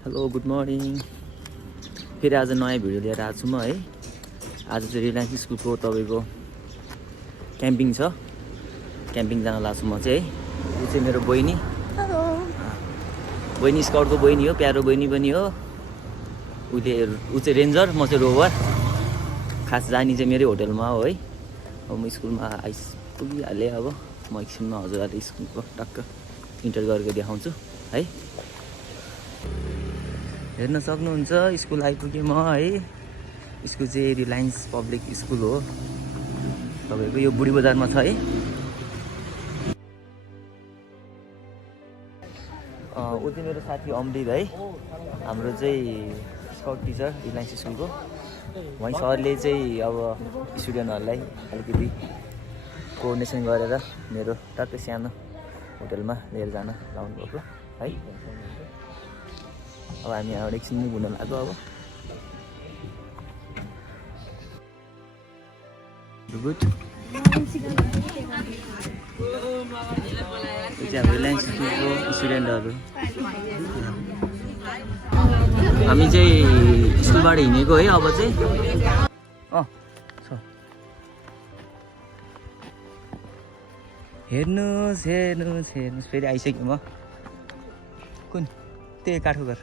Hello good morning. फेरि आज नयाँ भिडियो लिएर आएको छु म है। आज चाहिँ रिलायन्स स्कुलको तपाईँको क्याम्पिङ छ। क्याम्पिङ जान लाग्छु म चाहिँ है। ऊ चाहिँ मेरो बहिनी। हेलो। बहिनी स्काउटको बहिनी हो, प्यारो बहिनी पनि हो। ऊ चाहिँ रेन्जर, म चाहिँ रोभर। खास जानी चाहिँ मेरै होटलमा हो है। अब म स्कुलमा आइपुगिहालेँ। अब म एकछिनमा हजुरहरूले स्कुलको टक्क इन्टर गरेर देखाउँछु है। हेर्न सक्नुहुन्छ स्कुल आइपुगेँ म है। स्कुल चाहिँ रिलायन्स पब्लिक स्कुल हो, तपाईँको यो बुढी बजारमा छ है। ऊ चाहिँ मेरो साथी अमृत है, हाम्रो चाहिँ स्काउट टिचर रिलायन्स स्कुलको। उहाँ सरले चाहिँ अब स्टुडेन्टहरूलाई अलिकति कोअर्डिनेसन गरेर मेरो टक्कै सानो होटलमा लिएर जान लाउनु भएको है। अब हामी यहाँबाट एकछिन मुभ हुन लाग्यो। अब गुड चाहिँ हाम्रो रिलायन्स स्कुलको स्टुडेन्टहरू हामी चाहिँ स्कुलबाट हिँडेको है। अब चाहिँ छ हेर्नुहोस् हेर्नुहोस् हेर्नुहोस् फेरि आइसक्यो म। कुन त्यही काठको घर।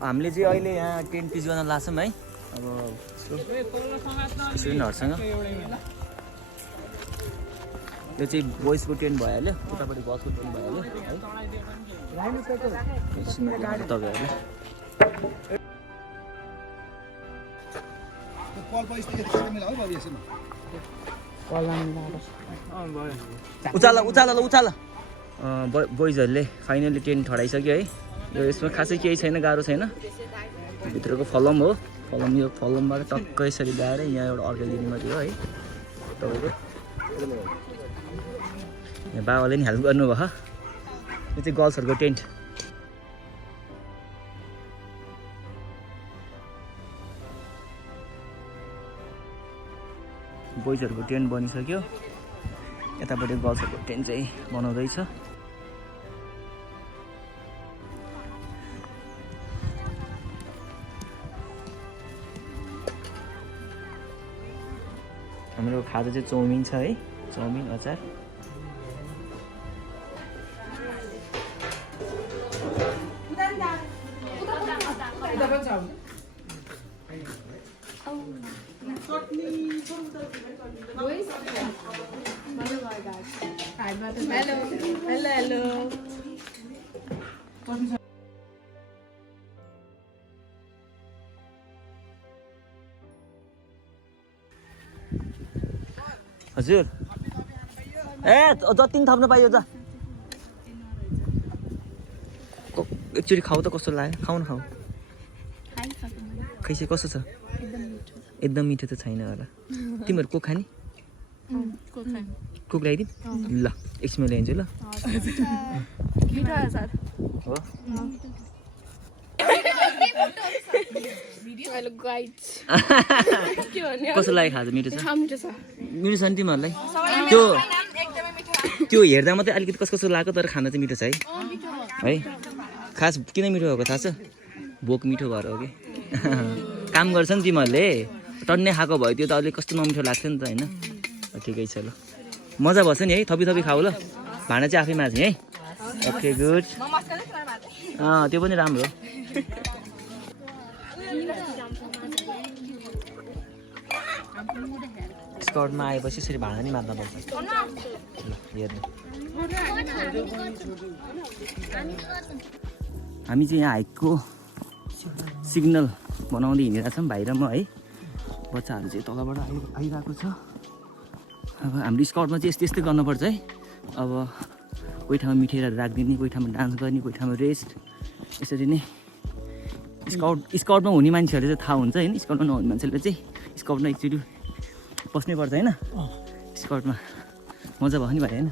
हामीले चाहिँ अहिले यहाँ टेन्ट पिच गर्न लाग्छौँ है। अब स्टुडेन्टहरूसँग यो चाहिँ बोइजको टेन्ट भइहाल्यो, उतापट्टि गर्ल्सको टेन्ट भइहाल्यो है। तपाईँहरूले उचाला उचाला उचाला। बोइजहरूले फाइनली टेन्ट ठडाइसक्यो है। यो यसमा खासै केही छैन, गाह्रो छैन। भित्रको फलम हो। फलम यो फलमबाट टक्क यसरी ल्याएर यहाँ एउटा अर्काइदिनु मात्रै हो है तपाईँको। यहाँ बाबाले नि हेल्प गर्नुभयो। यो चाहिँ गर्ल्सहरूको टेन्ट। बोइजहरूको टेन्ट बनिसक्यो। यतापट्टि गर्ल्सहरूको टेन्ट चाहिँ बनाउँदैछ। हाम्रो खाजा चाहिँ चाउमिन छ है, चाउमिन अचार। हजुर जति थप्न पाइयो जा। एकचोटि खाऊ त कस्तो लाग्यो। खाऊ न खाऊ। खैसे कस्तो छ? एकदम मिठो त छैन होला। तिमीहरू कोक खाने? कोक ल्याइदिउँ ल, एकछिन ल्याइदिन्छु ल। हो कस्तो लाग्यो खाजा? मिठो छ? मिठो छ नि तिमीहरूलाई? त्यो हेर्दा मात्रै अलिकति कस्तो लाग्यो, तर खाना चाहिँ मिठो छ है। खास किन मिठो भएको थाहा छ? भोक मिठो भएर हो कि। काम गर्छ नि तिमीहरूले, टन्नै खाएको भयो त्यो त अलिक कस्तो नमिठो लाग्छ नि त होइन। ठिकै छ ल, मजा भएछ नि है। थपी खाऊ ल, भाँडा चाहिँ आफै माझ्ने है। Okay good. त्यो पनि राम्रो हो। स्काउटमा आएपछि यसरी भाँडा नि मार्न पर्छ। हेर्नु हामी चाहिँ यहाँ हाइकको सिग्नल बनाउँदै हिँडिरहेछौँ भाइ र म है। बच्चाहरू चाहिँ तलबाट आइरहेको छ। अब हाम्रो स्काउटमा चाहिँ यस्तै यस्तै गर्नुपर्छ है। अब कोही ठाउँमा मिठेर राखिदिने, कोही ठाउँमा डान्स गर्ने, कोही ठाउँमा रेस्ट, यसरी नै। स्काउटमा हुने मान्छेहरूले चाहिँ थाहा हुन्छ होइन। स्काउटमा नहुने मान्छेले चाहिँ स्काउटमा एकचोटि बस्नै पर्छ होइन। स्काउटमा मजा भयो नि भाइ होइन।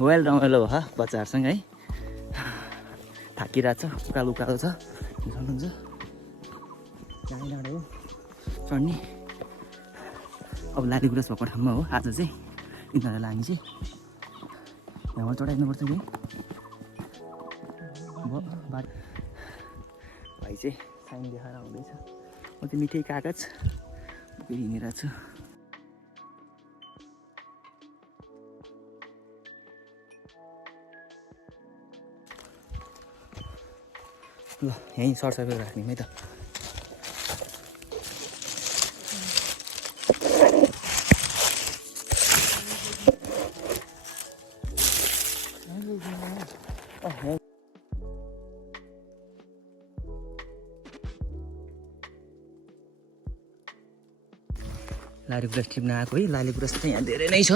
वेल रमाइलो भयो बच्चाहरूसँग है। थाकिरहेको छ, उकालो उकालो छ। सक्नुहुन्छ डाँडो हो चढ्ने। अब लाली गुराँस भएको ठाउँमा हो आज चाहिँ। यिनीहरूलाई हामी चाहिँ यहाँ चढाइदिनुपर्छ कि भाइ चाहिँ साइन देखाएर आउँदैछ म त्यो मिठै कागज फेरि हिँडिरहेको छु ल यहीँ सरसफाइ राख्ने है त लालीगुराँस टिप्न आएको है लालीगुराँस त यहाँ धेरै नै छ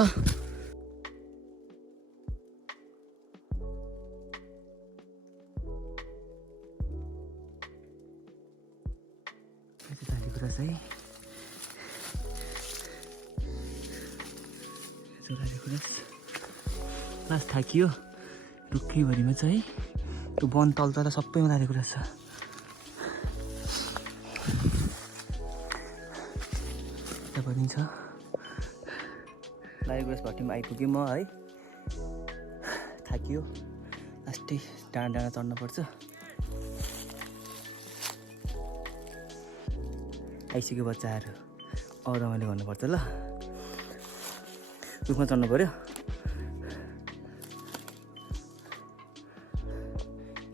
लालीगुराँस है लालीगुराँस लास्ट थाकियो रुखैभरिमा छ है त्यो वन तल तल सबैमा लालीगुराँस छ पनि छ लालीगुराँस भट्टीमा आइपुगेँ म है थाकियो लास्टै डाँडा डाँडा चढ्नुपर्छ आइसक्यो बच्चाहरू अब रमाइलो गर्नुपर्छ ल रुखमा चढ्नु पऱ्यो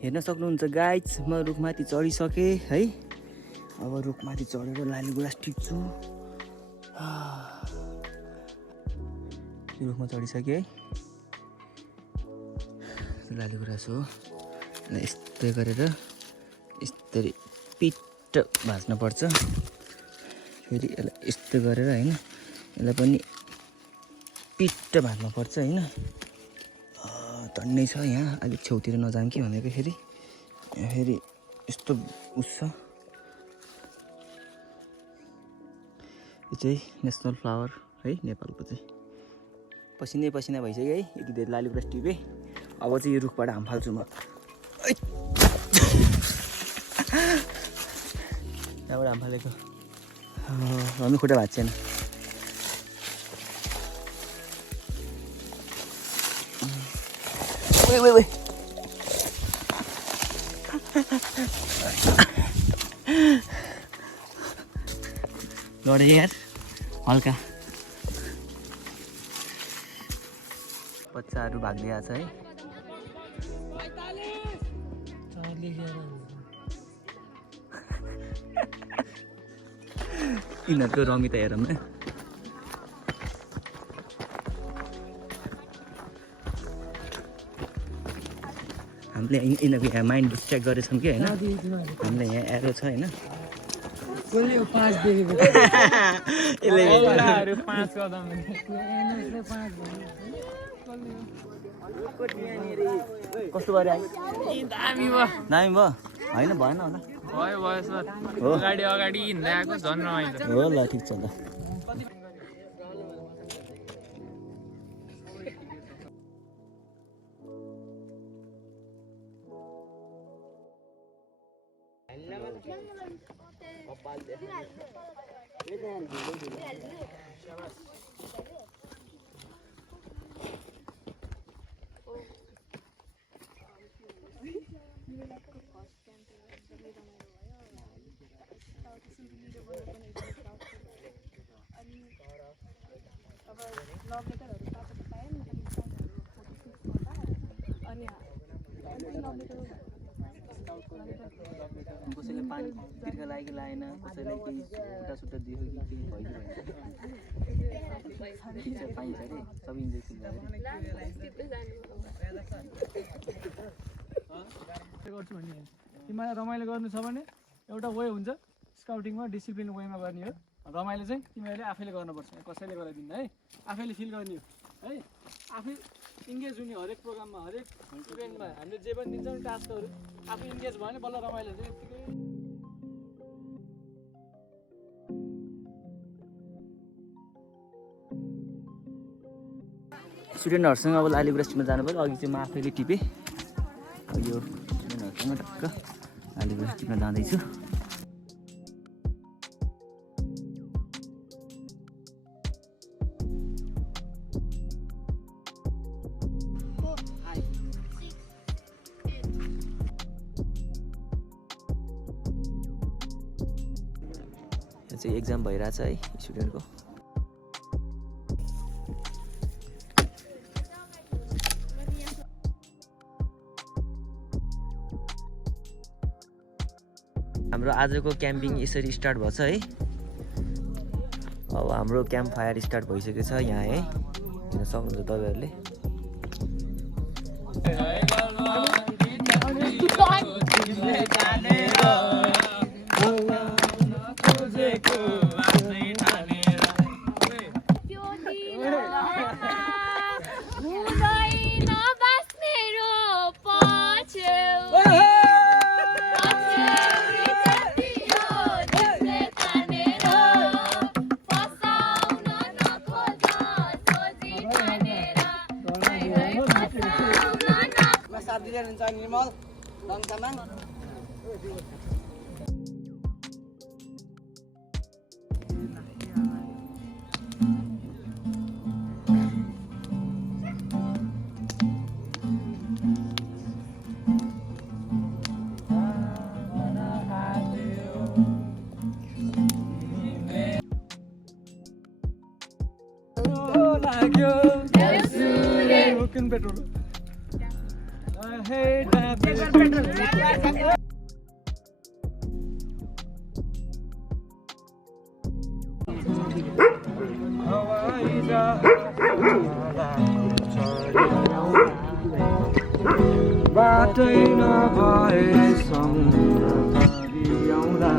हेर्न सक्नुहुन्छ गाइज म रुखमाथि चढिसकेँ है अब रुखमाथि चढेर लालीगुराँस टिप्छु रुखमा चढिसकेँ है लालीगुराँस हो यस्तै गरेर यस्तरी पिट्ट भाँच्नुपर्छ फेरि यसलाई यस्तो गरेर होइन यसलाई पनि पिट्ट भाँच्नुपर्छ होइन टन्नै छ यहाँ अलिक छेउतिर नजाऊँ कि भनेको फेरि यस्तो उस छ यो चाहिँ नेसनल फ्लावर है नेपालको चाहिँ पसिनै पसिना भइसक्यो है यति धेरै लालीगुराँस टिपेँ अब चाहिँ यो रुखबाट हाम फाल्छु म यहाँबाट हाम फालेको हामी खुट्टा भाँच्छ छैन लडे यार हल्का बच्चाहरू भाग्दै आछ है यिनीहरूको रमी त हेरौँ न हामीले यिनीहरूको यहाँ माइन्ड डिस्ट्र्याक्ट गरेछौँ कि होइन हामीले यहाँ एरो छ होइन कस्तो गरे दामी भयो होइन भएन होला भयो अगाडि हिँड्दै आएको झन् रमाइलो हो ल ठिक छ ल कसैले पानी तिर्खा लागि लाएन कसैले केही खुट्टा दियो कि केही भइदियो पाइन्छ अरे सबै इन्जेक्सन गर्छु भन्ने तिमीलाई रमाइलो गर्नु छ भने एउटा वे हुन्छ स्काउटिङमा डिसिप्लिन वेमा गर्ने हो रमाइलो चाहिँ तिमीहरूले आफैले गर्नुपर्छ कसैले गराइदिन्न है आफैले फिल गर्ने हो है आफै इन्गेज हुने हरेक प्रोग्राममा हरेक इभेन्टमा हामीले जे पनि दिन्छौँ नि टास्कहरू आफू इन्गेज भयो भने बल्ल रमाइलो हुन्छ यत्तिकै स्टुडेन्टहरूसँग अब लालीगुराँसमा जानु पऱ्यो अघि चाहिँ म आफैले टिपेँ अब यो स्टुडेन्टहरूसँग टक्क लालीगुराँसमा जाँदैछु चाहिँ एक्जाम भइरहेछ है स्टुडेन्टको। हाम्रो आजको क्याम्पिङ यसरी स्टार्ट भएछ है। अब हाम्रो क्याम्प फायर स्टार्ट भइसकेको छ यहाँ है, हेर्न सक्नुहुन्छ तपाईँहरूले। बाटै नभए समुद्र तरी आउँदा